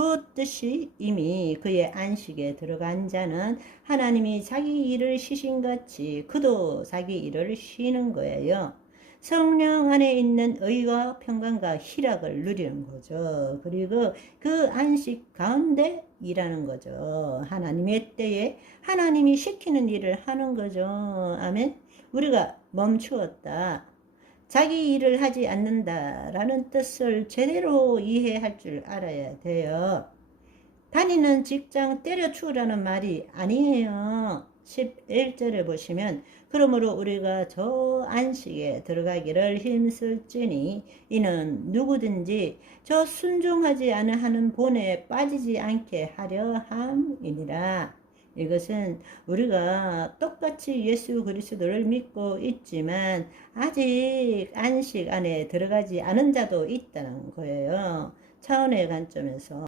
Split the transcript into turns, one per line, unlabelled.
그 뜻이 이미 그의 안식에 들어간 자는 하나님이 자기 일을 쉬신 같이 그도 자기 일을 쉬는 거예요. 성령 안에 있는 의와 평강과 희락을 누리는 거죠. 그리고 그 안식 가운데 일하는 거죠. 하나님의 때에 하나님이 시키는 일을 하는 거죠. 아멘. 우리가 멈추었다. 자기 일을 하지 않는다라는 뜻을 제대로 이해할 줄 알아야 돼요. 다니는 직장 때려치우라는 말이 아니에요. 11절에 보시면 그러므로 우리가 저 안식에 들어가기를 힘쓸지니 이는 누구든지 저 순종하지 않은 하는 본에 빠지지 않게 하려 함이니라. 이것은 우리가 똑같이 예수 그리스도를 믿고 있지만 아직 안식 안에 들어가지 않은 자도 있다는 거예요. 차원의 관점에서